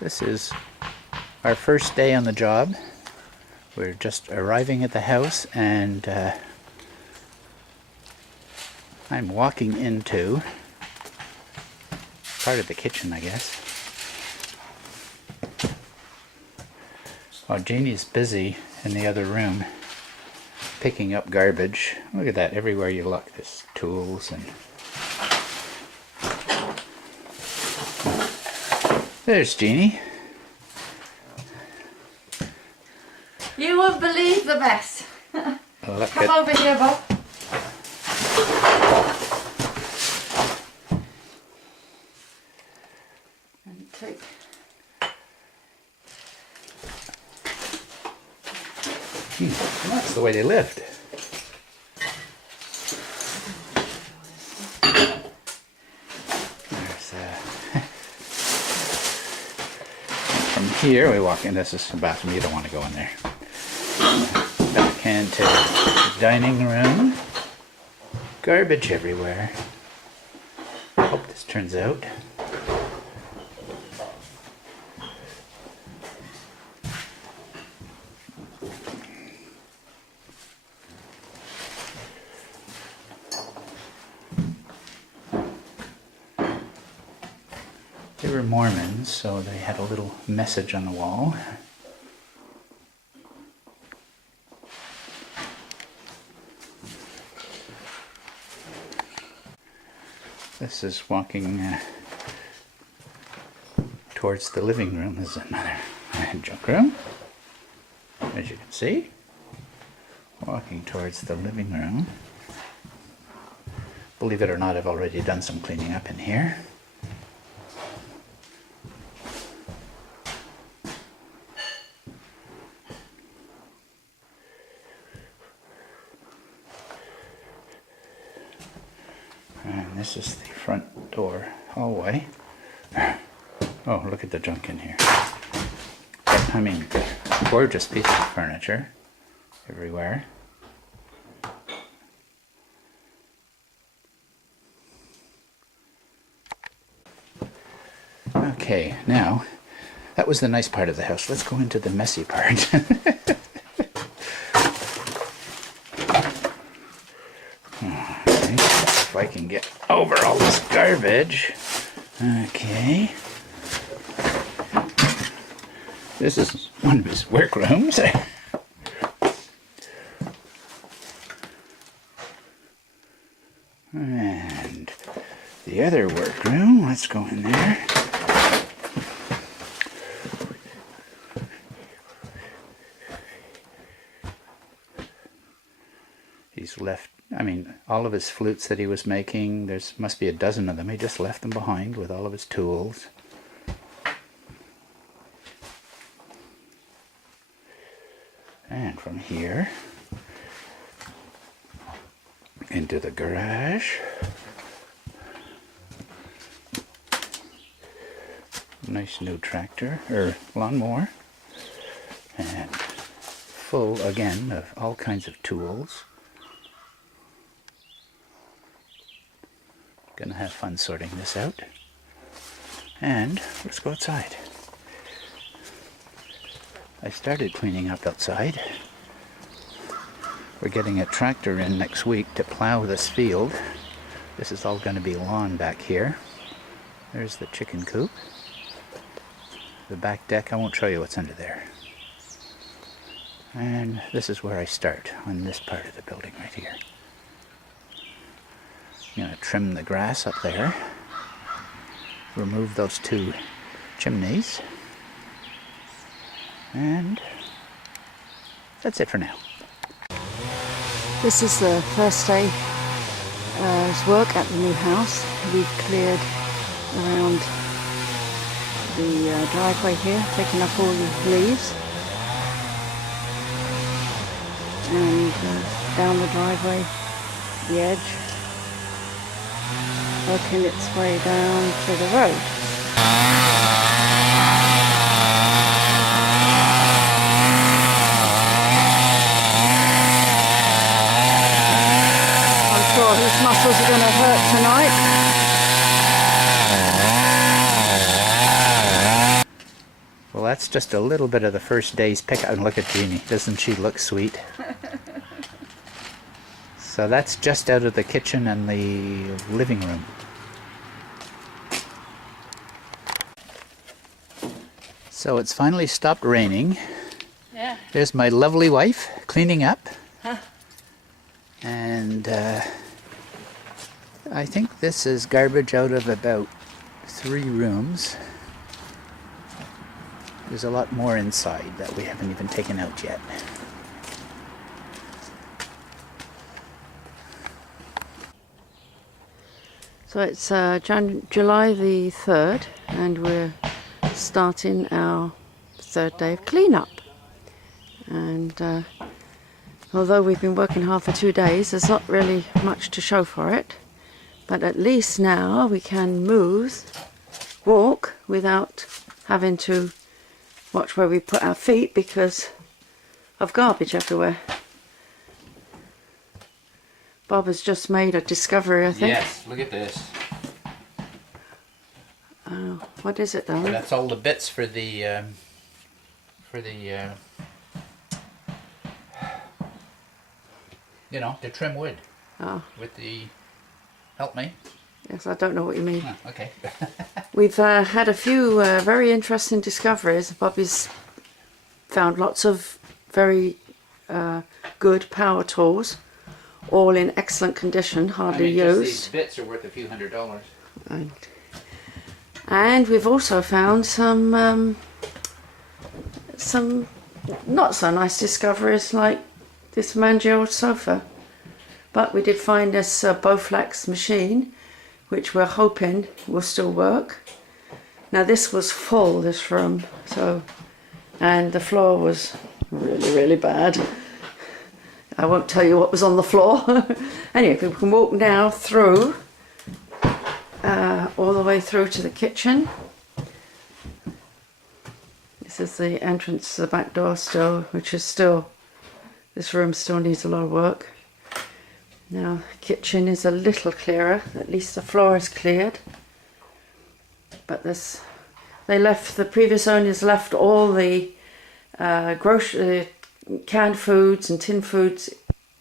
This is our first day on the job. We're just arriving at the house, and I'm walking into part of the kitchen, I guess. While Janie's busy in the other room picking up garbage. Look at that, everywhere you look there's tools and... There's Jeanie. You won't believe the mess. Look Come over here, Bob. And take... Well, that's the way they lived. There's from here we walk in. This is the bathroom. You don't want to go in there. Back into the dining room. Garbage everywhere. Hope this turns out. They were Mormons, so they had a little message on the wall. This is walking towards the living room. This is another junk room, as you can see. Walking towards the living room. Believe it or not, I've already done some cleaning up in here. And this is the front door hallway. Oh, look at the junk in here. I mean, gorgeous piece of furniture everywhere. Okay, now, that was the nice part of the house. Let's go into the messy part. If I can get over all this garbage. Okay. This is one of his workrooms. And the other workroom, let's go in there. He's left, I mean, all of his flutes that he was making, there's must be a dozen of them. He just left them behind with all of his tools. And from here into the garage. Nice new tractor, or lawnmower. And full again of all kinds of tools. Gonna have fun sorting this out. And let's go outside. I started cleaning up outside. We're getting a tractor in next week to plow this field. This is all going to be lawn back here. There's the chicken coop. The back deck, I won't show you what's under there. And this is where I start, on this part of the building right here. I'm going to trim the grass up there. Remove those two chimneys. And that's it for now. This is the first day's work at the new house. We've cleared around the driveway here, taking up all the leaves. And down the driveway, the edge, working its way down to the road. His muscles are going to hurt tonight. that's just a little bit of the first day's pick. And look at Jeannie. Doesn't she look sweet? So that's just out of the kitchen and the living room. So it's finally stopped raining. Yeah. There's my lovely wife cleaning up. And I think this is garbage out of about 3 rooms. There's a lot more inside that we haven't even taken out yet. So it's July the 3rd, and we're starting our 3rd day of cleanup. And although we've been working hard for 2 days, there's not really much to show for it. But at least now we can walk without having to watch where we put our feet because of garbage everywhere. Bob has just made a discovery, I think. Yes, look at this. Oh, what is it, darling? That's all the bits for the you know, to trim wood. Oh. With the, help me. Yes, I don't know what you mean. Oh, okay. We've had a few very interesting discoveries. Bobby's found lots of very good power tools, all in excellent condition, hardly used. These bits are worth a few $100s. And we've also found some not so nice discoveries, like this mangy old sofa. But we did find this Bowflex machine, which we're hoping will still work. Now this was full, this room, and the floor was really, really bad. I won't tell you what was on the floor. Anyway, we can walk now through, all the way through to the kitchen. This is the entrance to the back door still, this room still needs a lot of work. Now, the kitchen is a little clearer, at least the floor is cleared. But the previous owners left all the canned foods and tin foods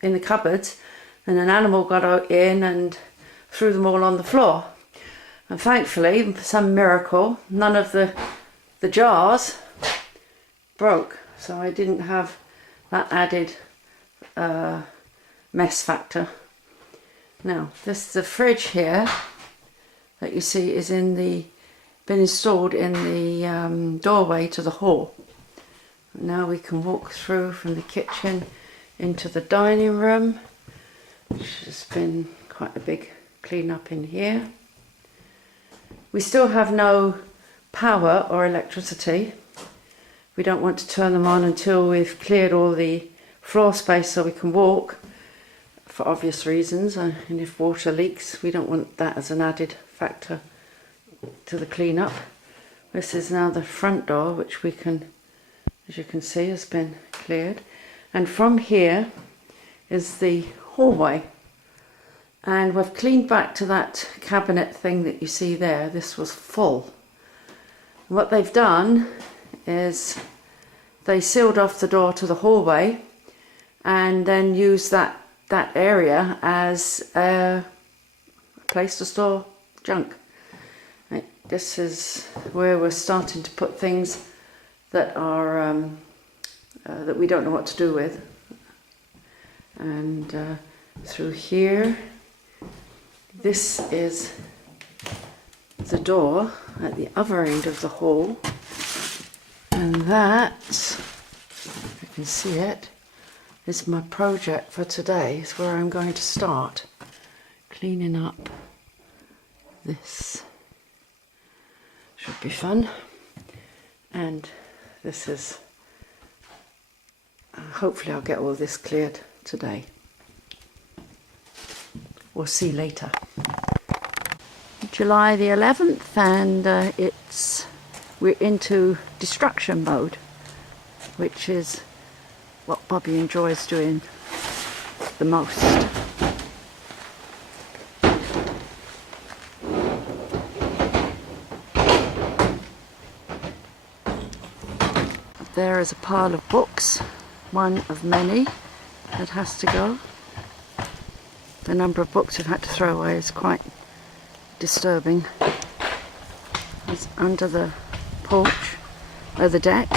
in the cupboards, and an animal got in and threw them all on the floor. And thankfully, for some miracle, none of the jars broke, so I didn't have that added mess factor. Now, the fridge here that you see is been installed in the doorway to the hall. Now we can walk through from the kitchen into the dining room, which has been quite a big clean up in here. We still have no power or electricity. We don't want to turn them on until we've cleared all the floor space so we can walk, for obvious reasons, and if water leaks we don't want that as an added factor to the clean-up. This is now the front door, which we can, as you can see, has been cleared, and from here is the hallway, and we've cleaned back to that cabinet thing that you see there. This was full. And what they've done is they sealed off the door to the hallway and then used that area as a place to store junk. Right, this is where we're starting to put things that are that we don't know what to do with. And through here, this is the door at the other end of the hall, and that, if you can see it, is my project for today. It's where I'm going to start cleaning up this. Should be fun. And this is, hopefully I'll get all this cleared today. We'll see later. July the 11th, and we're into destruction mode, which is what Bobby enjoys doing the most. there is a pile of books, one of many that has to go. The number of books we've had to throw away is quite disturbing. It's under the porch, or the deck,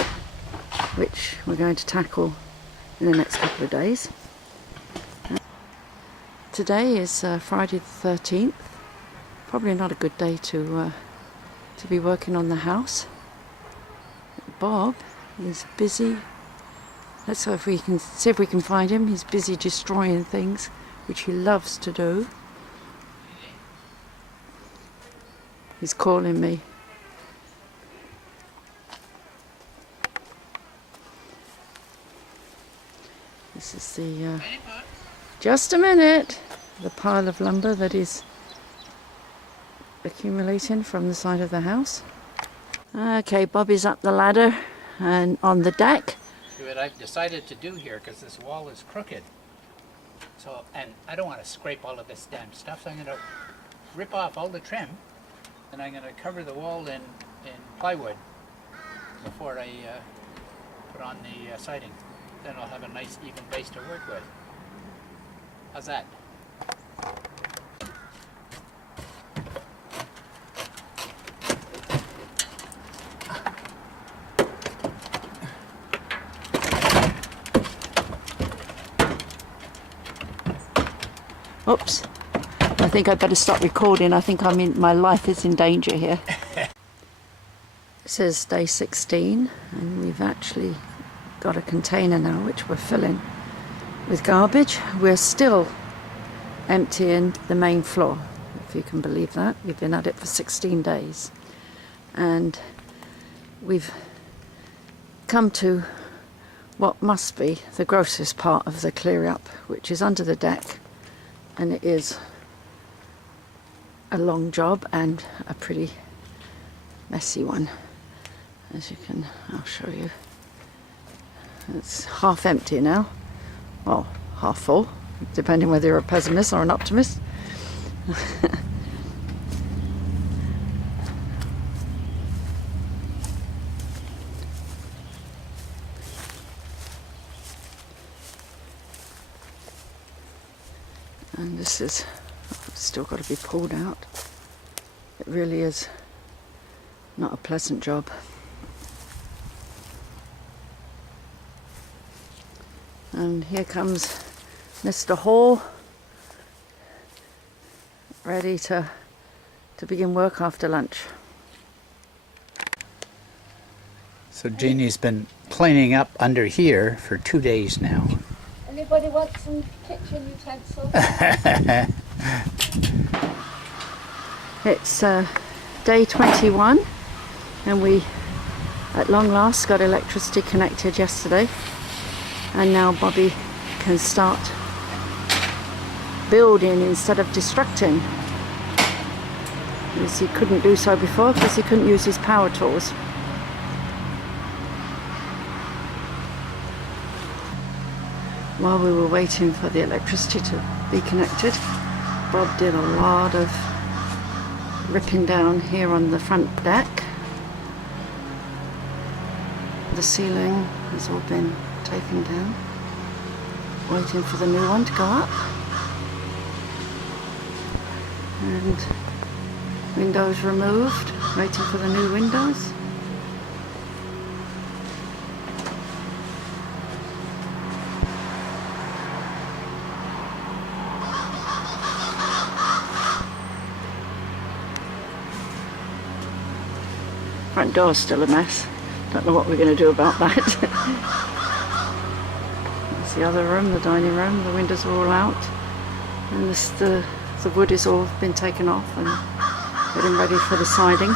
which we're going to tackle in the next couple of days. Today is Friday the 13th. Probably not a good day to be working on the house. Bob is busy. Let's see if we can find him. He's busy destroying things, which he loves to do. He's calling me. This is the just a minute. The pile of lumber that is accumulating from the side of the house. Okay, Bobby's up the ladder and on the deck. See what I've decided to do here, because this wall is crooked. So, and I don't want to scrape all of this damn stuff, so I'm going to rip off all the trim, and I'm going to cover the wall in plywood before I put on the siding. Then I'll have a nice even base to work with. How's that? Oops. I think I better stop recording. I think my life is in danger here. It says day 16 and we've actually got a container now which we're filling with garbage. We're still emptying the main floor, if you can believe that. We've been at it for 16 days and we've come to what must be the grossest part of the clear up, which is under the deck. And it is a long job and a pretty messy one. As you can, I'll show you. It's half empty now. Well, half full, depending whether you're a pessimist or an optimist. And this is still got to be pulled out. It really is not a pleasant job. And here comes Mr. Hall, ready to begin work after lunch. So Jeannie's been cleaning up under here for 2 days now. Anybody want some kitchen utensils? It's day 21 and we at long last got electricity connected yesterday, and now Bobby can start building instead of destructing, as he couldn't do so before because he couldn't use his power tools. While we were waiting for the electricity to be connected, Bob did a lot of ripping down here on the front deck. The ceiling has all been taken down, waiting for the new one to go up. And windows removed, waiting for the new windows. Front door's still a mess. Don't know what we're going to do about that. That's the other room, the dining room. The windows are all out, and the wood is all been taken off and getting ready for the siding.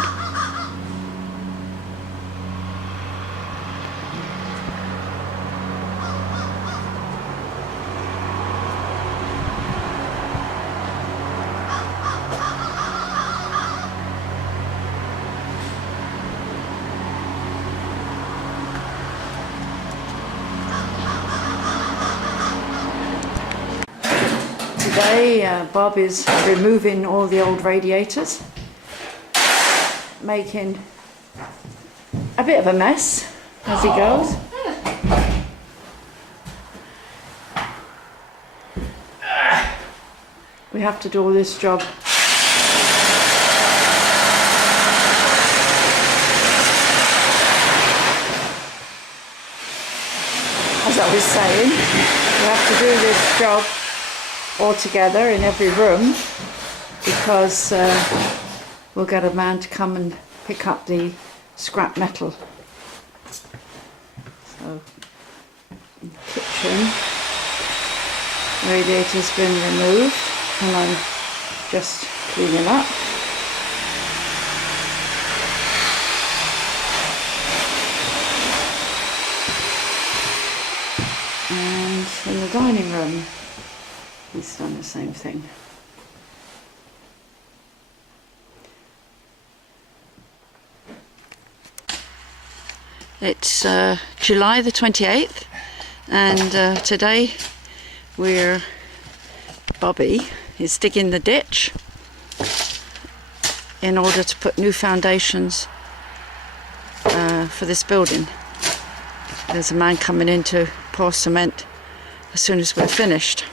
Today Bob is removing all the old radiators, making a bit of a mess, as he goes. We have to do all this job. As I was saying, we have to do this job all together in every room because we'll get a man to come and pick up the scrap metal. So, in the kitchen, radiator's been removed and I'm just cleaning up. And in the dining room, he's done the same thing. It's July the 28th and today Bobby is digging the ditch in order to put new foundations for this building. There's a man coming in to pour cement as soon as we're finished.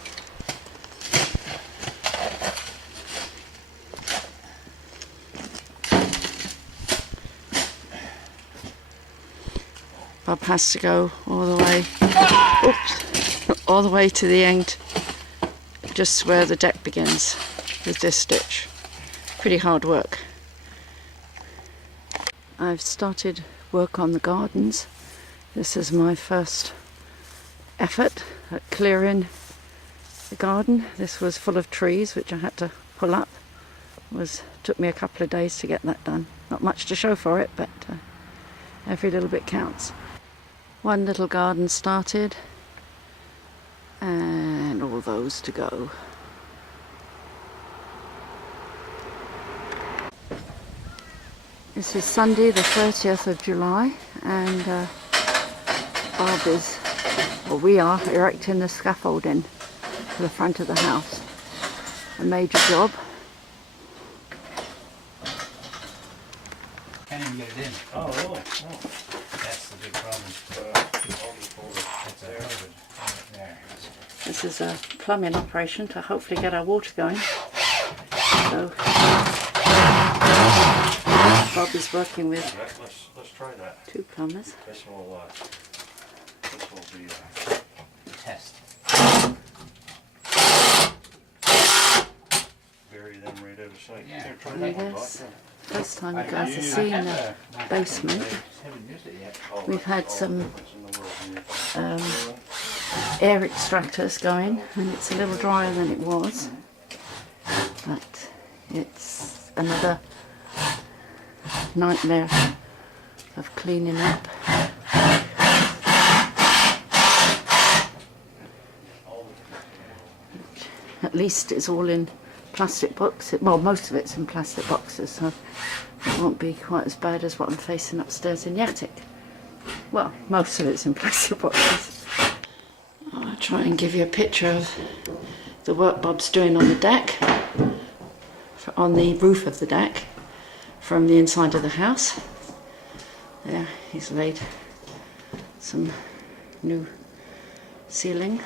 Bob has to go all the way, all the way to the end, just where the deck begins with this ditch. Pretty hard work. I've started work on the gardens. This is my first effort at clearing the garden. This was full of trees which I had to pull up. Took me a couple of days to get that done. Not much to show for it, but every little bit counts. One little garden started and all those to go. This is Sunday the 30th of July and we are erecting the scaffolding for the front of the house. A major job. Can't even get it in. Oh, really? Oh. That's the big problem. That's a hard there. This is a plumbing operation to hopefully get our water going. So Bob is working with Let's try that. 2 plumbers. This will be Test. bury them right out of sight. Yeah. Here, try And that one, this, Doc. first time you guys have seen the basement. Haven't used it yet. We've had some What's in the world when you air extractors going and it's a little drier than it was, but it's another nightmare of cleaning up. At least it's all in plastic boxes. Well, most of it's in plastic boxes, so it won't be quite as bad as what I'm facing upstairs in the attic. Well, most of it's in plastic boxes. I'll try and give you a picture of the work Bob's doing on the deck, on the roof of the deck, from the inside of the house. There, he's laid some new ceiling.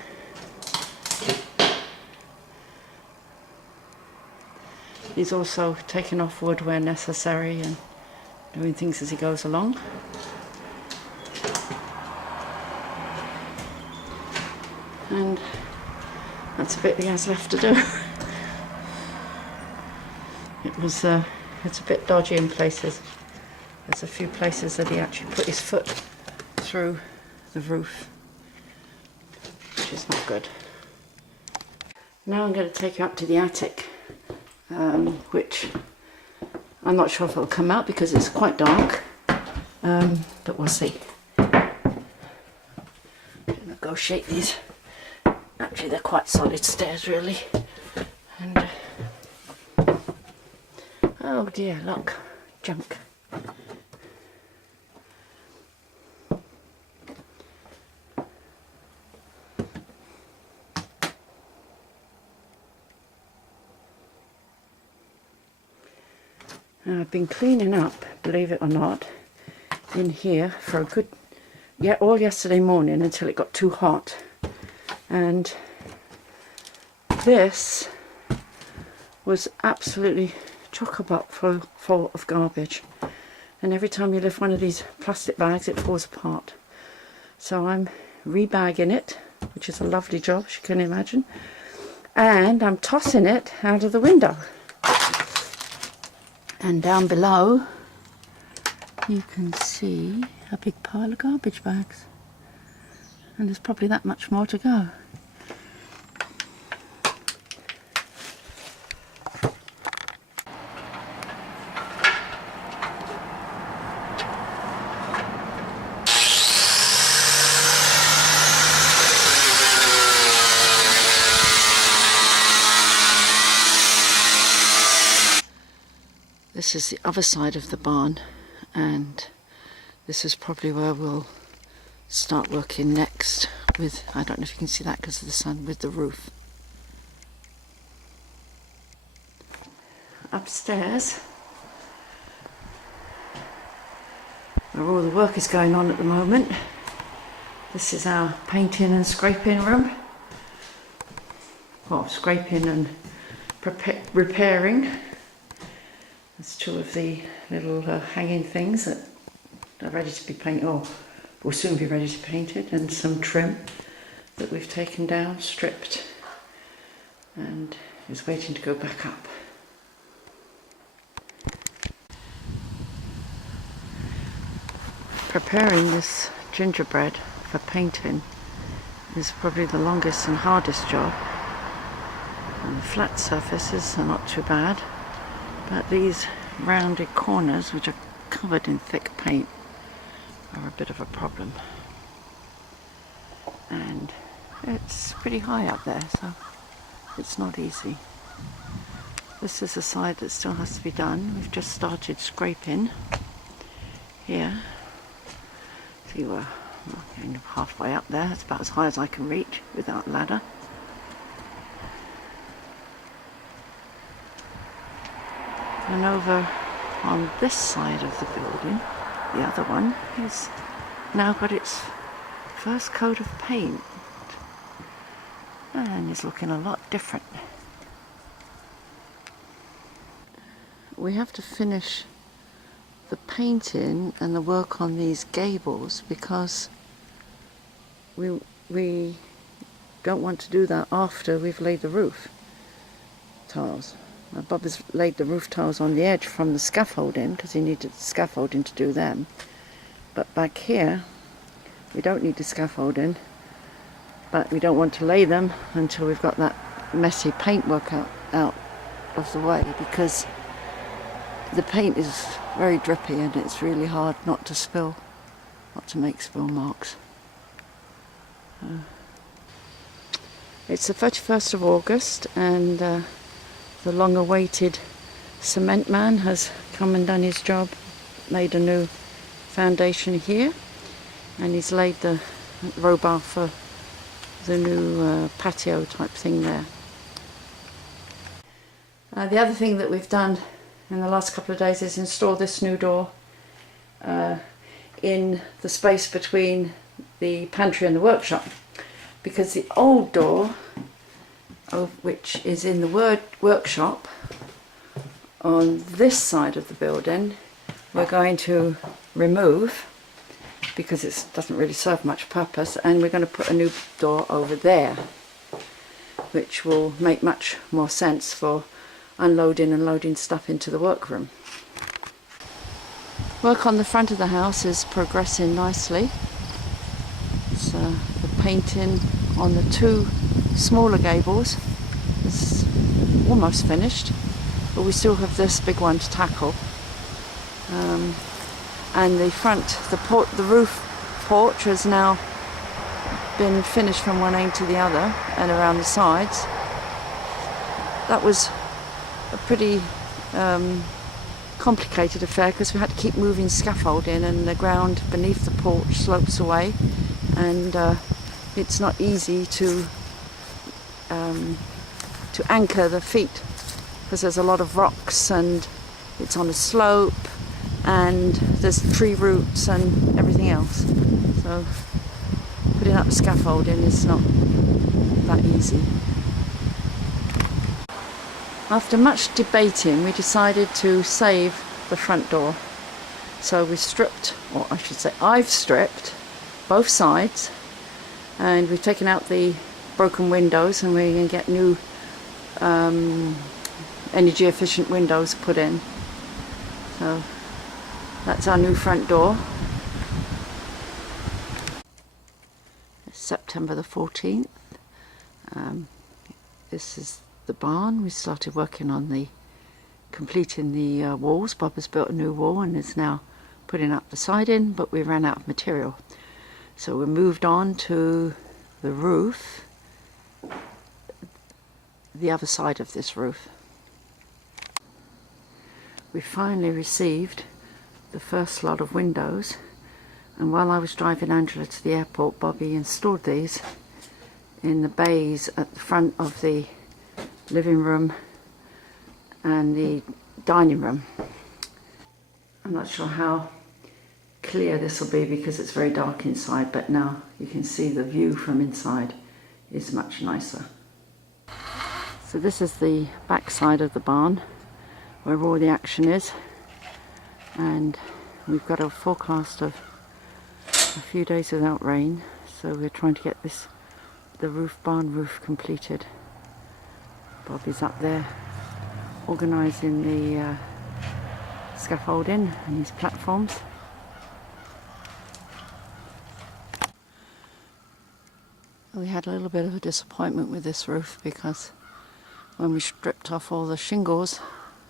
He's also taking off wood where necessary and doing things as he goes along. And that's a bit he has left to do. It's a bit dodgy in places. There's a few places that he actually put his foot through the roof, which is not good. Now I'm going to take you up to the attic, which I'm not sure if it'll come out because it's quite dark, but we'll see. I'm going to go shake these. Actually, they're quite solid stairs, really. And oh dear, look, junk. Now, I've been cleaning up, believe it or not, in here for a good all yesterday morning until it got too hot. And this was absolutely chock-a-block full of garbage. And every time you lift one of these plastic bags, it falls apart. So I'm rebagging it, which is a lovely job, as you can imagine. And I'm tossing it out of the window. And down below, you can see a big pile of garbage bags. And there's probably that much more to go. This is the other side of the barn, and this is probably where we'll start working next with, I don't know if you can see that because of the sun, with the roof. Upstairs, where all the work is going on at the moment, this is our painting and scraping room. Well, scraping and repairing. There's two of the little hanging things that are ready to be painted, or will soon be ready to be painted, and some trim that we've taken down, stripped, and is waiting to go back up. Preparing this gingerbread for painting is probably the longest and hardest job. And the flat surfaces are not too bad. But these rounded corners, which are covered in thick paint, are a bit of a problem. And it's pretty high up there, so it's not easy. This is the side that still has to be done. We've just started scraping here. See, we're halfway up there. It's about as high as I can reach without a ladder. And over on this side of the building, the other one has now got its first coat of paint and is looking a lot different. We have to finish the painting and the work on these gables because we don't want to do that after we've laid the roof tiles. Bob has laid the roof tiles on the edge from the scaffolding because he needed the scaffolding to do them. But back here, we don't need the scaffolding, but we don't want to lay them until we've got that messy paintwork out of the way, because the paint is very drippy and it's really hard not to make spill marks. It's the 31st of August and the long-awaited cement man has come and done his job, made a new foundation here, and he's laid the row-bar for the new patio type thing there. The other thing that we've done in the last couple of days is install this new door in the space between the pantry and the workshop, because the old door, which is in the workshop on this side of the building, we're going to remove because it doesn't really serve much purpose, and we're going to put a new door over there, which will make much more sense for unloading and loading stuff into the workroom. Work on the front of the house is progressing nicely. It's the painting on the two smaller gables is almost finished, but we still have this big one to tackle. And the front, the roof porch has now been finished from one end to the other and around the sides. That was a pretty complicated affair because we had to keep moving scaffolding, and the ground beneath the porch slopes away, and it's not easy to anchor the feet because there's a lot of rocks and it's on a slope, and there's tree roots and everything else. So putting up scaffolding is not that easy. After much debating, we decided to save the front door. So we stripped, or I should say I've stripped both sides, and we've taken out the broken windows, and we're going to get new energy efficient windows put in. So that's our new front door. It's September the 14th. This is the barn. We started working on completing the walls. Bob has built a new wall and is now putting up the siding, but we ran out of material. So we moved on to the roof, the other side of this roof. We finally received the first lot of windows, and while I was driving Angela to the airport, Bobby installed these in the bays at the front of the living room and the dining room. I'm not sure how clear this will be because it's very dark inside, but now you can see the view from inside is much nicer. So this is the back side of the barn where all the action is, and we've got a forecast of a few days without rain, so we're trying to get the barn roof completed. Bobby's up there organising the scaffolding and these platforms. We had a little bit of a disappointment with this roof because when we stripped off all the shingles,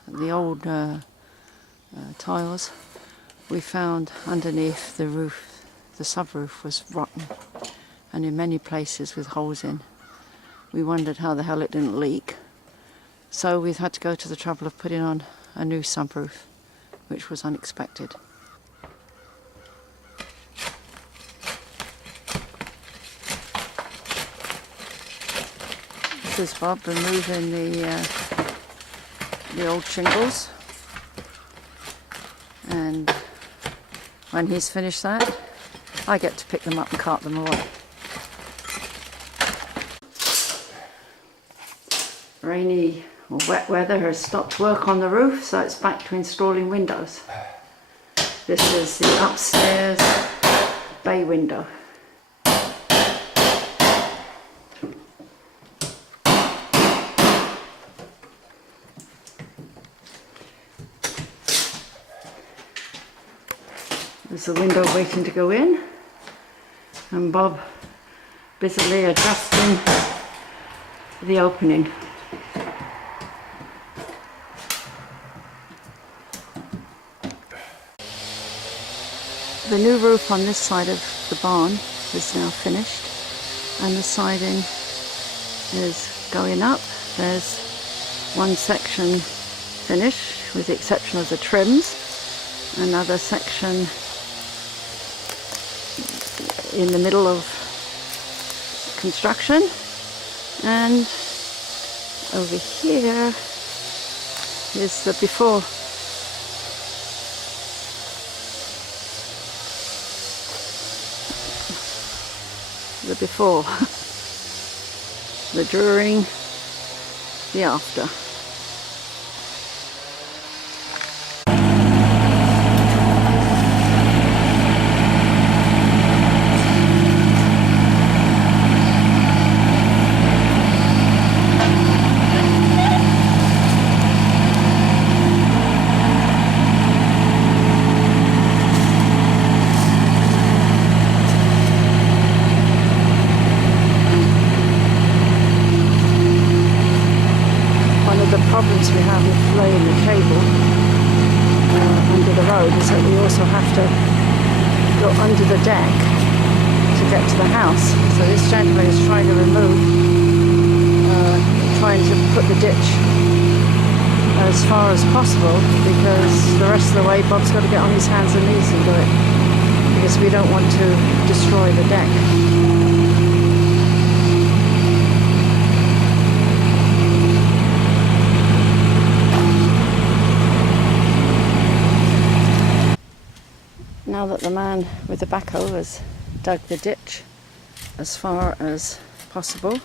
the old tiles, we found underneath the roof, the subroof was rotten, and in many places with holes in. We wondered how the hell it didn't leak. So we've had to go to the trouble of putting on a new subroof, which was unexpected. This is Bob removing the old shingles, and when he's finished that, I get to pick them up and cart them away. Rainy or wet weather has stopped work on the roof, so it's back to installing windows. This is the upstairs bay window. There's the window waiting to go in, and Bob busily adjusting the opening. The new roof on this side of the barn is now finished, and the siding is going up. There's one section finished with the exception of the trims, another section in the middle of construction, and over here is the before. The during, the after. Problems we have with laying the cable under the road is that we also have to go under the deck to get to the house. So this gentleman is trying to trying to put the ditch as far as possible, because the rest of the way Bob's got to get on his hands and knees and do it, because we don't want to destroy the deck. now that the man with the backhoe has dug the ditch as far as possible,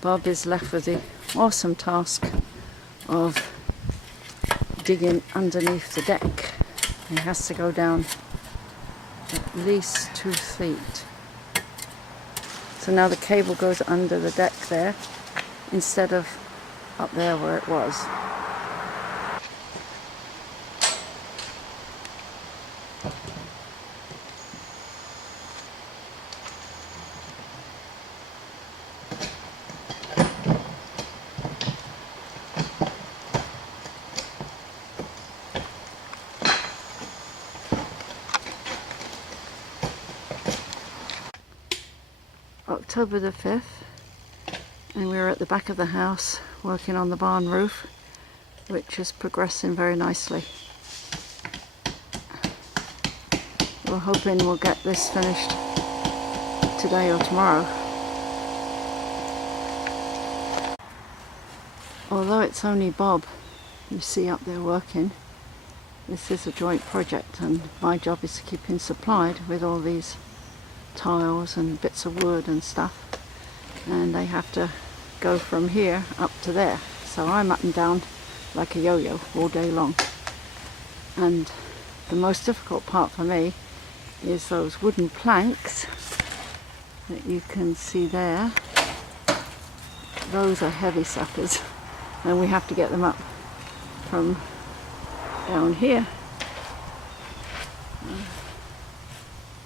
Bob is left with the awesome task of digging underneath the deck. He has to go down at least 2 feet. So now the cable goes under the deck there instead of up there where it was. October the 5th, and we're at the back of the house working on the barn roof, which is progressing very nicely. We're hoping we'll get this finished today or tomorrow. Although it's only Bob you see up there working, this is a joint project, and my job is to keep him supplied with all these tiles and bits of wood and stuff, and they have to go from here up to there, so I'm up and down like a yo-yo all day long. And the most difficult part for me is those wooden planks that you can see there. Those are heavy suckers, and we have to get them up from down here.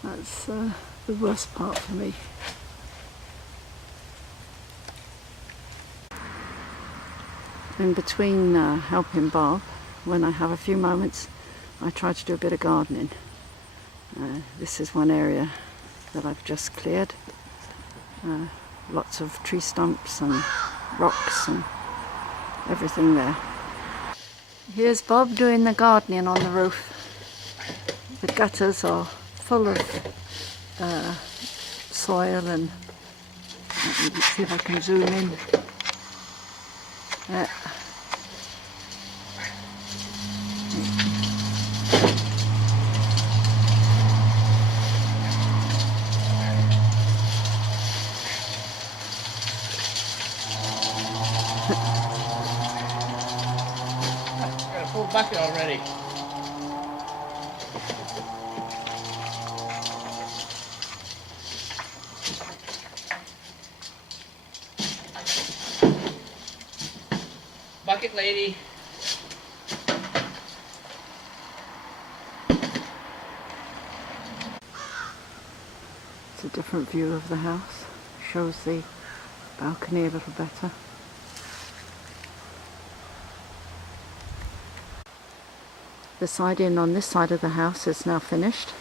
That's the worst part for me. In between helping Bob, when I have a few moments, I try to do a bit of gardening. This is one area that I've just cleared. Lots of tree stumps and rocks and everything there. Here's Bob doing the gardening on the roof. The gutters are full of soil, and let me see if I can zoom in. Got a full bucket already. Bucket lady. It's a different view of the house. Shows the balcony a little better. The siding on this side of the house is now finished.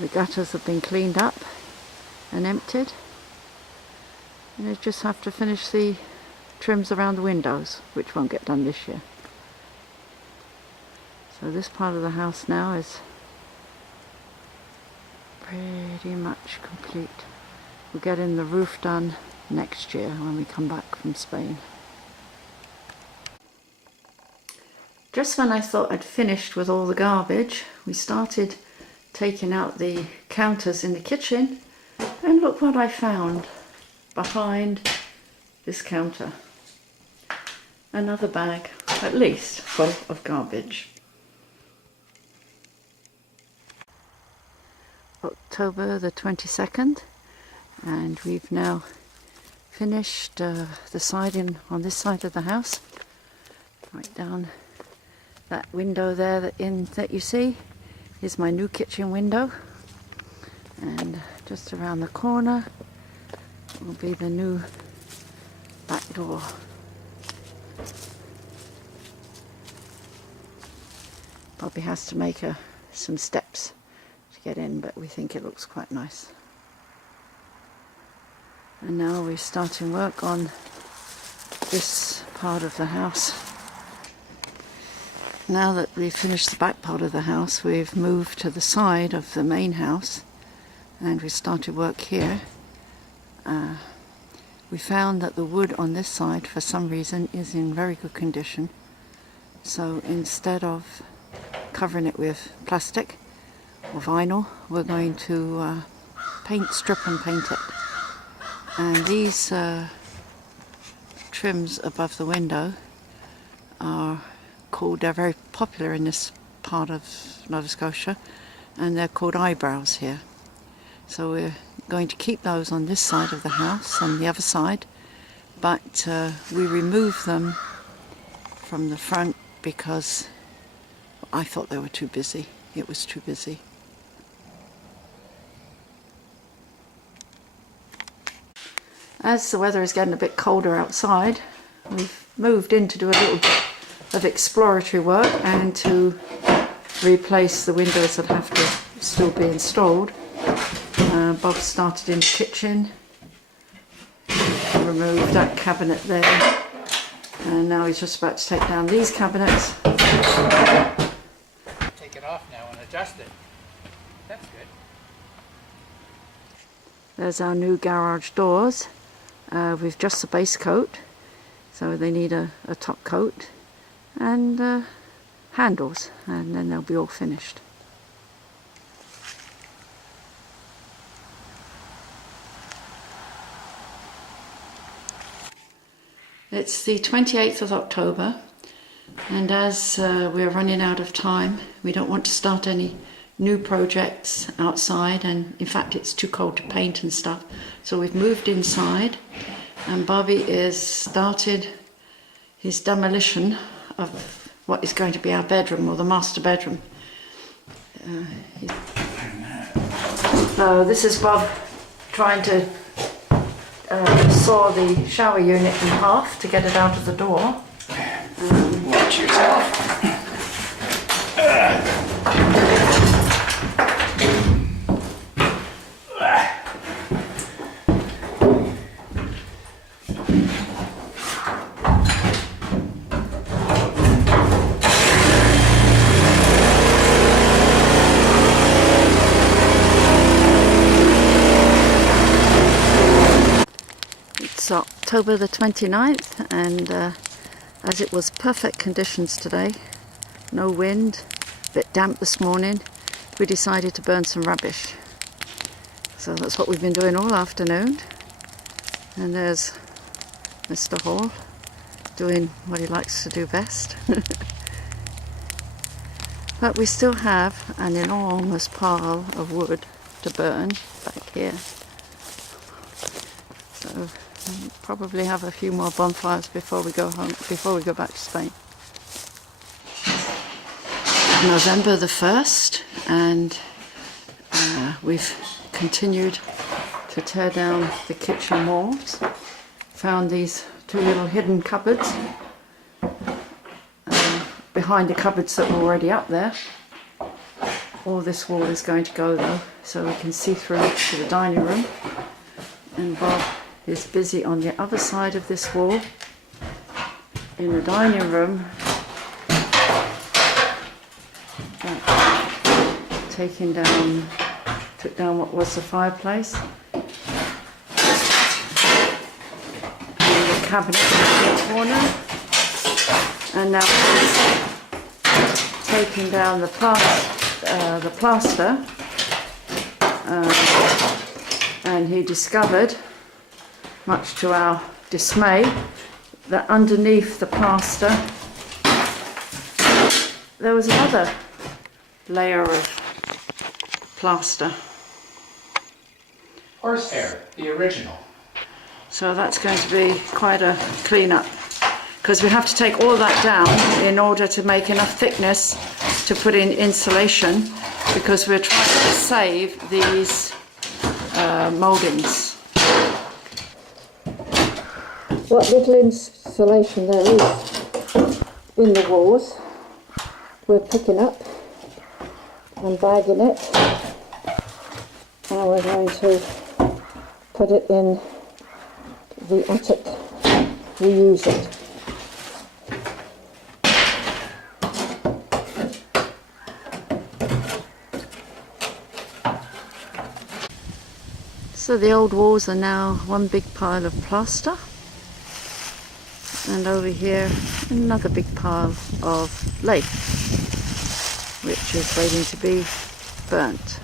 The gutters have been cleaned up and emptied. And I just have to finish the trims around the windows, which won't get done this year. So this part of the house now is pretty much complete. We're getting the roof done next year when we come back from Spain. Just when I thought I'd finished with all the garbage, we started taking out the counters in the kitchen, and look what I found behind this counter. Another bag, at least, full of garbage. October the 22nd, and we've now finished the siding on this side of the house. Right down that window there that you see is my new kitchen window, and just around the corner will be the new back door. Bobby has to make some steps to get in, but we think it looks quite nice. And now we're starting work on this part of the house. Now that we've finished the back part of the house, we've moved to the side of the main house, and we started work here. We found that the wood on this side, for some reason, is in very good condition. So instead of covering it with plastic, or vinyl. We're going to strip and paint it. And these trims above the window are called, they're very popular in this part of Nova Scotia, and they're called eyebrows here. So we're going to keep those on this side of the house and the other side, but we remove them from the front because I thought they were too busy. It was too busy. As the weather is getting a bit colder outside, we've moved in to do a little bit of exploratory work and to replace the windows that have to still be installed. Bob started in the kitchen, removed that cabinet there, and now he's just about to take down these cabinets. Take it off now and adjust it. That's good. There's our new garage doors with just the base coat, so they need a top coat and handles, and then they'll be all finished. It's the 28th of October, and as we're running out of time, we don't want to start any new projects outside, and in fact it's too cold to paint and stuff, so we've moved inside, and Bobby has started his demolition of what is going to be our bedroom, or the master bedroom. This is Bob trying to saw the shower unit in half to get it out of the door. Watch yourself. It's October the 29th, and as it was perfect conditions today, no wind, a bit damp this morning, we decided to burn some rubbish. So that's what we've been doing all afternoon. And there's Mr. Hall doing what he likes to do best. But we still have an enormous pile of wood to burn back here. So we'll probably have a few more bonfires before we go home, before we go back to Spain. November the 1st, and we've continued to tear down the kitchen walls. Found these two little hidden cupboards behind the cupboards that were already up there. All this wall is going to go though, so we can see through to the dining room. And Bob is busy on the other side of this wall in the dining room, took down what was the fireplace and the cabinet in the corner, and now he's taking down the plaster, and he discovered, much to our dismay, that underneath the plaster there was another layer of plaster. Horsehair, the original. So that's going to be quite a clean-up, because we have to take all that down in order to make enough thickness to put in insulation, because we're trying to save these mouldings. What little insulation there is in the walls, we're picking up and bagging it, and we're going to put it in the attic, reuse it. So the old walls are now one big pile of plaster, and over here another big pile of lath, which is waiting to be burnt.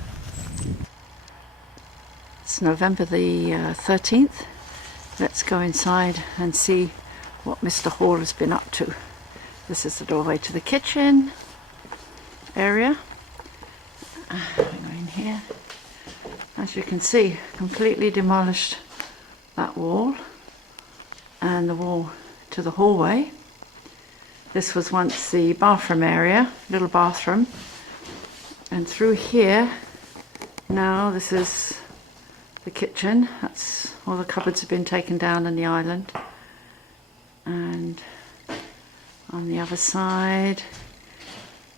It's November the 13th. Let's go inside and see what Mr. Hall has been up to. This is the doorway to the kitchen area. Go in here. As you can see, completely demolished that wall and the wall to the hallway. This was once the bathroom area, little bathroom, and through here now this is the kitchen. That's all the cupboards have been taken down on the island, and on the other side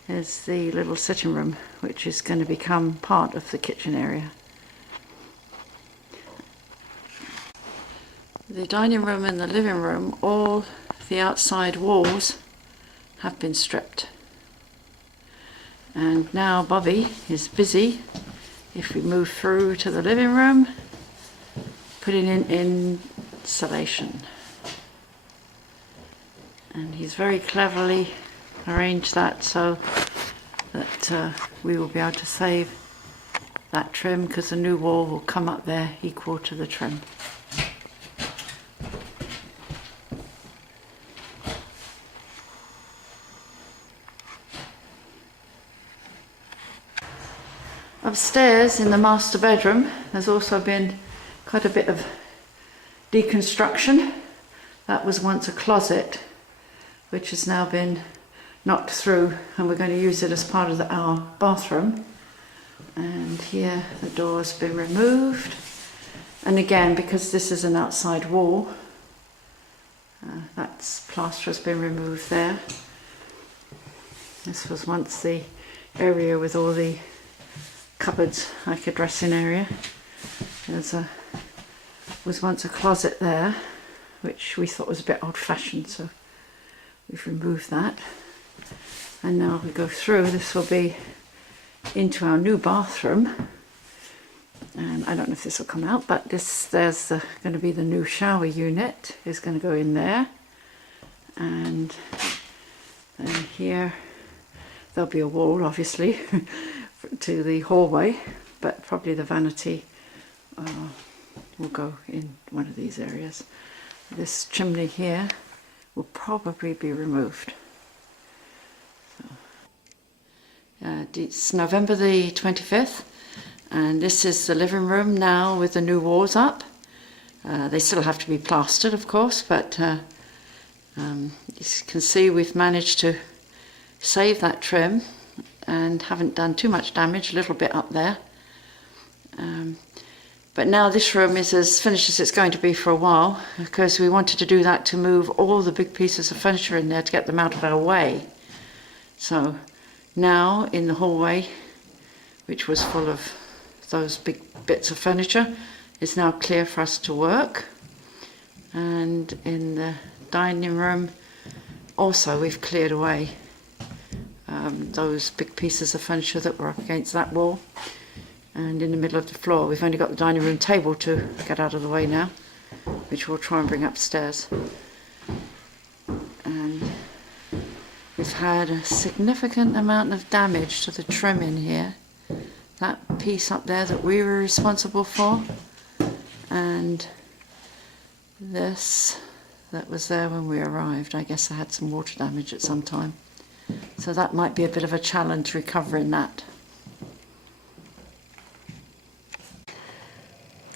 is the little sitting room, which is going to become part of the kitchen area. The dining room and the living room, all the outside walls have been stripped. And now Bobby is busy, if we move through to the living room, putting in insulation. And he's very cleverly arranged that so that we will be able to save that trim, because the new wall will come up there equal to the trim. Upstairs in the master bedroom, there's also been quite a bit of deconstruction. That was once a closet, which has now been knocked through, and we're going to use it as part of our bathroom. And here the door's been removed, and again, because this is an outside wall, that's plaster has been removed there. This was once the area with all the cupboards, like a dressing area. Was once a closet there, which we thought was a bit old-fashioned, so we've removed that. And now we go through, this will be into our new bathroom, and I don't know if this will come out, but there's going to be the new shower unit is going to go in there, and then here there'll be a wall, obviously, to the hallway, but probably the vanity will go in one of these areas. This chimney here will probably be removed. So, it's November the 25th, and this is the living room now with the new walls up. They still have to be plastered, of course, but you can see we've managed to save that trim and haven't done too much damage, a little bit up there. But now this room is as finished as it's going to be for a while, because we wanted to do that to move all the big pieces of furniture in there to get them out of our way. So now in the hallway, which was full of those big bits of furniture, is now clear for us to work. And in the dining room also we've cleared away those big pieces of furniture that were up against that wall. And in the middle of the floor we've only got the dining room table to get out of the way now, which we'll try and bring upstairs. And we've had a significant amount of damage to the trim in here. That piece up there that we were responsible for, and this that was there when we arrived. I guess I had some water damage at some time, so that might be a bit of a challenge recovering that.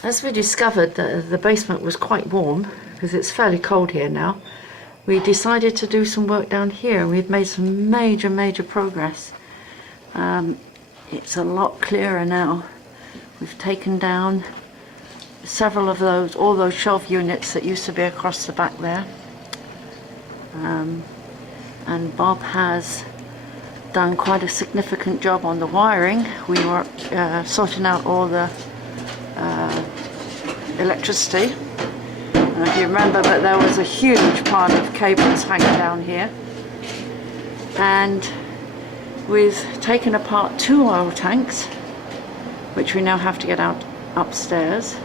As we discovered that the basement was quite warm, because it's fairly cold here now, we decided to do some work down here, and we've made some major progress. It's a lot clearer now. We've taken down several of those, all those shelf units that used to be across the back there. And Bob has done quite a significant job on the wiring. We were sorting out all the electricity. If you remember that there was a huge pile of cables hanging down here, and we've taken apart 2 oil tanks, which we now have to get out upstairs,